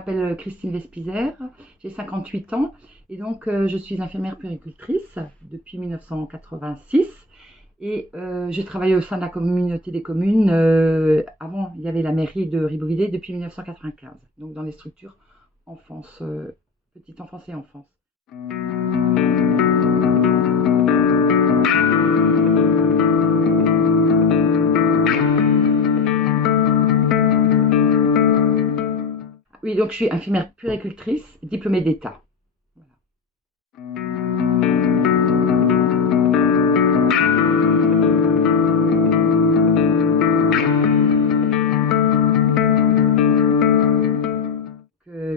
m'appelle Christine Vespizer, j'ai 58 ans et donc je suis infirmière puéricultrice depuis 1986 et je travaille au sein de la communauté des communes. Avant, il y avait la mairie de Ribeauvillé depuis 1995, donc dans les structures enfance, petite enfance et enfance. Oui, donc je suis infirmière puéricultrice, diplômée d'État.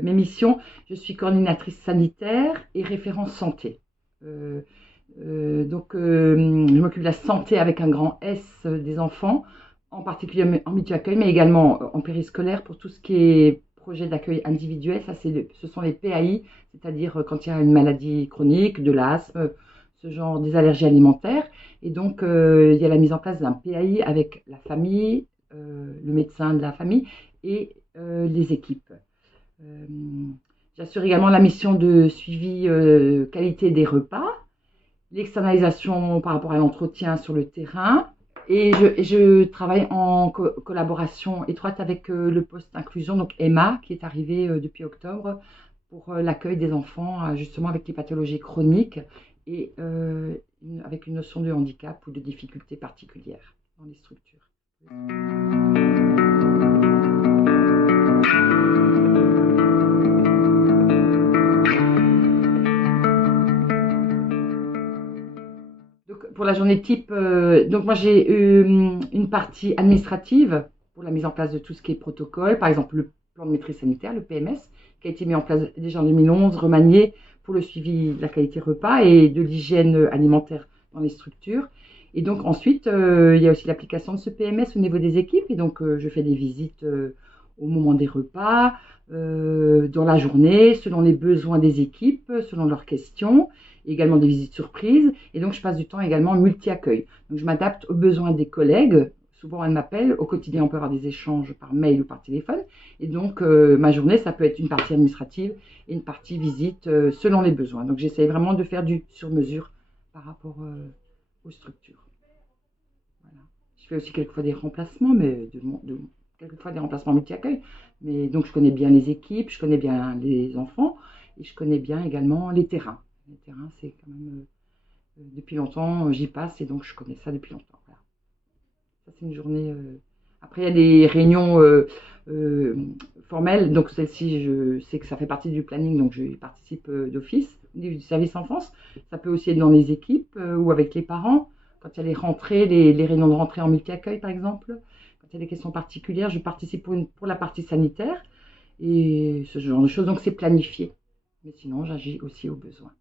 Mes missions, je suis coordinatrice sanitaire et référente santé. Je m'occupe de la santé avec un grand S des enfants, en particulier en milieu accueil, mais également en périscolaire pour tout ce qui est projet d'accueil individuel. Ça, ce sont les PAI, c'est-à-dire quand il y a une maladie chronique, de l'asthme, ce genre des allergies alimentaires. Et donc, il y a la mise en place d'un PAI avec la famille, le médecin de la famille et les équipes. J'assure également la mission de suivi qualité des repas, l'externalisation par rapport à l'entretien sur le terrain et je travaille en collaboration étroite avec le poste inclusion, donc Emma, qui est arrivé depuis octobre pour l'accueil des enfants justement avec les pathologies chroniques et avec une notion de handicap ou de difficultés particulières dans les structures. Pour la journée type, donc moi j'ai une partie administrative pour la mise en place de tout ce qui est protocole, par exemple le plan de maîtrise sanitaire, le PMS, qui a été mis en place déjà en 2011, remanié pour le suivi de la qualité repas et de l'hygiène alimentaire dans les structures. Et donc ensuite, il y a aussi l'application de ce PMS au niveau des équipes, et donc je fais des visites au moment des repas, dans la journée, selon les besoins des équipes, selon leurs questions, également des visites surprises, et donc je passe du temps également multi-accueil. Donc je m'adapte aux besoins des collègues, souvent elles m'appellent, au quotidien on peut avoir des échanges par mail ou par téléphone, et donc ma journée ça peut être une partie administrative et une partie visite selon les besoins. Donc j'essaie vraiment de faire du sur-mesure par rapport aux structures. Voilà. Je fais aussi quelquefois des remplacements, mais quelquefois des remplacements multi-accueil, mais donc je connais bien les équipes, je connais bien les enfants, et je connais bien également les terrains. Les terrains, c'est quand même depuis longtemps, j'y passe et donc je connais ça depuis longtemps. Voilà. Ça, c'est une journée. Après, il y a des réunions formelles, donc celle-ci, je sais que ça fait partie du planning, donc je participe d'office, du service enfance. Ça peut aussi être dans les équipes ou avec les parents, quand il y a les rentrées, les réunions de rentrée en multi-accueil par exemple. Quand il y a des questions particulières, je participe pour la partie sanitaire et ce genre de choses, donc c'est planifié. Mais sinon, j'agis aussi au besoin.